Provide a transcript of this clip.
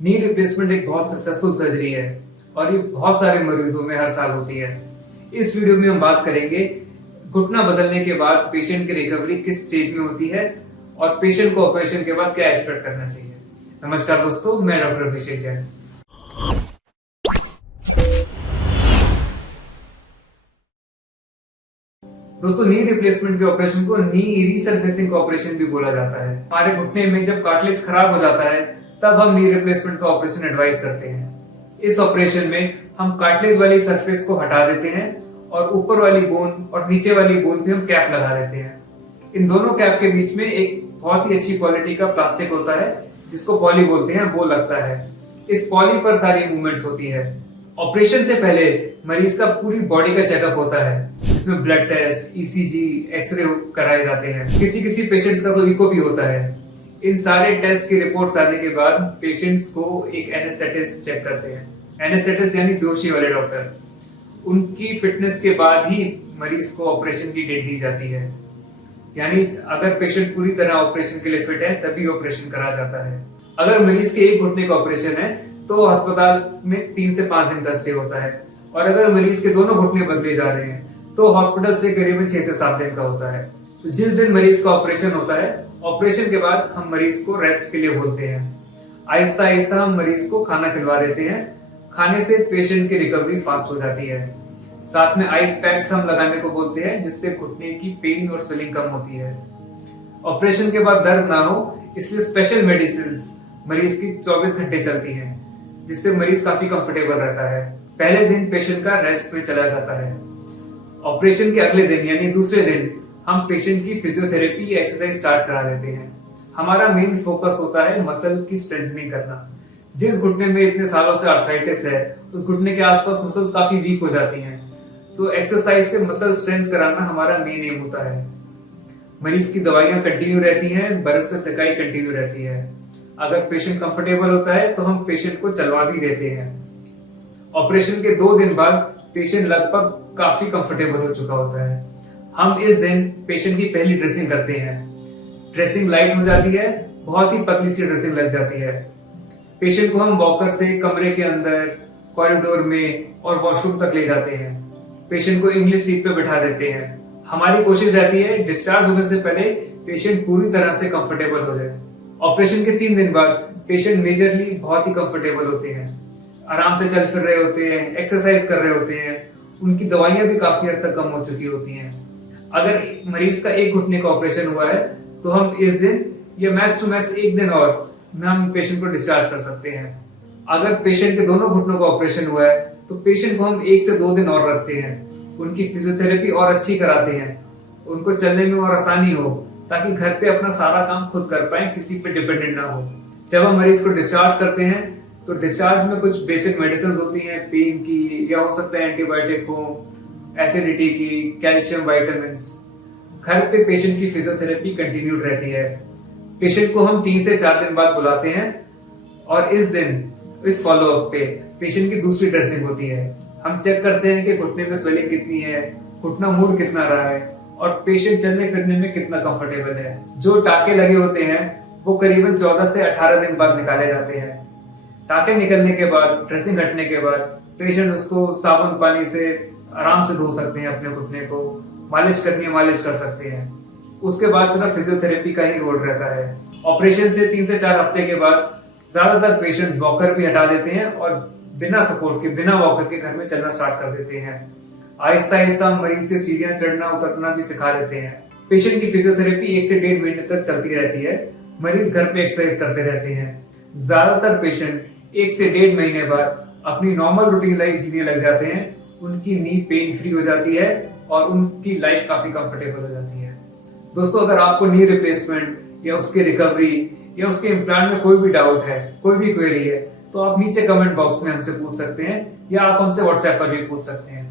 Knee replacement एक बहुत successful surgery है और ये बहुत सारे मरीजों में हर साल होती है। इस वीडियो में हम बात करेंगे घुटना बदलने के बाद पेशेंट की रिकवरी किस स्टेज में होती है और पेशेंट को ऑपरेशन के बाद क्या एक्सपेक्ट करना चाहिए। नमस्कार दोस्तों, मैं डॉक्टर अभिषेक जैन। दोस्तों, नी रिप्लेसमेंट के ऑपरेशन को नी रीसरफेसिंग का ऑपरेशन भी बोला जाता है। हमारे घुटने में जब कार्टिलेज खराब हो जाता है तब हम नी रिप्लेसमेंट का ऑपरेशन एडवाइस करते हैं। इस ऑपरेशन में हम कार्टिलेज वाली सरफेस को हटा देते हैं और ऊपर वाली बोन और नीचे वाली बोन पे हम कैप लगा देते हैं। इन दोनों कैप के बीच में एक बहुत ही अच्छी क्वालिटी का प्लास्टिक होता है जिसको पॉली बोलते हैं, वो लगता है। इस पॉली पर सारी मूवमेंट्स होती है। ऑपरेशन से पहले मरीज का पूरी बॉडी का चेकअप होता है जिसमें ब्लड टेस्ट, ईसीजी, एक्सरे कराए जाते हैं। किसी किसी पेशेंट्स का तो इको भी होता है। इन सारे टेस्ट की रिपोर्ट्स आने के बाद पेशेंट्स को एक एनेस्थेटिस्ट चेक करते हैं। एनेस्थेटिस्ट यानी बेहोशी वाले डॉक्टर। उनकी फिटनेस के बाद ही मरीज को ऑपरेशन की डेट दी जाती है। यानी अगर पेशेंट पूरी तरह ऑपरेशन के लिए फिट है तभी ऑपरेशन करा जाता है। अगर मरीज के एक घुटने का ऑपरेशन है तो अस्पताल में 3 से 5 दिन का स्टे होता है और अगर मरीज के दोनों घुटने बदले जा रहे हैं तो हॉस्पिटल स्टे करीबन 6 से 7 दिन का होता है। तो जिस दिन मरीज का ऑपरेशन होता है, ऑपरेशन के बाद हम मरीज को रेस्ट के लिए बोलते हैं। आहिस्ता आहिस्ता हम मरीज को खाना खिलवा देते हैं। खाने से पेशेंट की रिकवरी फास्ट हो जाती है। साथ में आइस पैक्स हम लगाने को बोलते हैं जिससे घुटने की पेन और स्वेलिंग कम होती है। ऑपरेशन के बाद दर्द ना हो इसलिए स्पेशल मेडिसिन मरीज की 24 घंटे चलती हैं जिससे मरीज काफी कंफर्टेबल रहता है। पहले दिन पेशेंट का रेस्ट में चला जाता है। ऑपरेशन के अगले दिन यानी दूसरे दिन हम पेशेंट की फिजियोथेरेपी या एक्सरसाइज स्टार्ट करा देते हैं। हमारा मेन फोकस होता है मसल की स्ट्रेंथनिंग करना। जिस घुटने में इतने सालों से आर्थराइटिस है उस घुटने के आसपास मसल्स काफी वीक हो जाती हैं, तो एक्सरसाइज से मसल स्ट्रेंथ कराना हमारा मेन एम होता है। मरीज की दवाइयां कंटिन्यू रहती हैं, बर्फ से सिकाई कंटिन्यू रहती है। अगर पेशेंट कंफर्टेबल होता है तो हम पेशेंट को चलवा भी देते हैं। ऑपरेशन के 2 दिन बाद पेशेंट लगभग काफी कंफर्टेबल हो चुका होता है। हम इस दिन पेशेंट की पहली ड्रेसिंग करते हैं। ड्रेसिंग लाइट हो जाती है, बहुत ही पतली सी ड्रेसिंग लग जाती है। पेशेंट को हम वॉकर से कमरे के अंदर, कॉरिडोर में और वॉशरूम तक ले जाते हैं। पेशेंट को इंग्लिश सीट पे बिठा देते हैं। हमारी कोशिश रहती है डिस्चार्ज होने से पहले पेशेंट पूरी तरह से कंफर्टेबल हो जाए। ऑपरेशन के 3 दिन बाद पेशेंट मेजरली बहुत ही कंफर्टेबल होते हैं, आराम से चल फिर रहे होते हैं, एक्सरसाइज कर रहे होते हैं। उनकी दवाइयां भी काफी हद तक कम हो चुकी होती हैं। अगर मरीज का एक घुटने का ऑपरेशन हुआ है तो हम इस दिन या मैक्स टू मैक्स 1 दिन और में हम पेशेंट को डिस्चार्ज कर सकते हैं। अगर पेशेंट के दोनों घुटनों का ऑपरेशन हुआ है तो पेशेंट को हम 1 से 2 दिन और रखते हैं। उनकी फिजियोथेरेपी और अच्छी कराते हैं, उनको चलने में और आसानी हो ताकि घर पे अपना सारा काम खुद कर पाए, किसी पे डिपेंडेंट ना हो। जब हम मरीज को डिस्चार्ज करते हैं तो डिस्चार्ज में कुछ बेसिक मेडिसिन होती हैं, पेन की या हो सकता है एंटीबायोटिक हो, एसिडिटी की, कैल्शियम, विटामिन्स। घर पे पेशेंट की फिजियोथेरेपी कंटिन्यूड रहती है। पेशेंट को हम 3 से 4 दिन बाद बुलाते हैं और इस फॉलोअप पे पेशेंट की दूसरी ड्रेसिंग होती है। हम चेक करते हैं कि घुटने में स्वेलिंग कितनी है, घुटना मुड़ कितना रहा है और पेशेंट चलने फिरने में कितना कंफर्टेबल है। जो टाके लगे होते हैं वो करीबन 14 से 18 दिन बाद निकाले जाते हैं। टाके निकलने के बाद, ड्रेसिंग हटने के बाद पेशेंट उसको साबुन पानी से आराम से धो सकते हैं। अपने घुटने को मालिश करनी है, मालिश कर सकते हैं। उसके बाद सिर्फ फिजियोथेरेपी का ही रोल रहता है। ऑपरेशन से 3 से 4 हफ्ते के बाद ज्यादातर पेशेंट्स वॉकर भी हटा देते हैं और बिना सपोर्ट के, बिना वॉकर के घर में चलना स्टार्ट कर देते हैं। आहिस्ता आहिस्ता मरीज से सीढ़ियां चढ़ना उतरना भी सिखा देते हैं। पेशेंट की फिजियोथेरेपी 1 से 1.5 महीने तक चलती रहती है। मरीज घर पे एक्सरसाइज करते रहते हैं। ज्यादातर पेशेंट 1 से 1.5 महीने बाद अपनी नॉर्मल रूटीन लाइफ जीने लग जाते हैं। उनकी नी पेन फ्री हो जाती है और उनकी लाइफ काफी कंफर्टेबल हो जाती है। दोस्तों, अगर आपको नी रिप्लेसमेंट या उसकी रिकवरी या उसके इम्प्लांट में कोई भी डाउट है, कोई भी क्वेरी है, तो आप नीचे कमेंट बॉक्स में हमसे पूछ सकते हैं या आप हमसे व्हाट्सएप पर भी पूछ सकते हैं।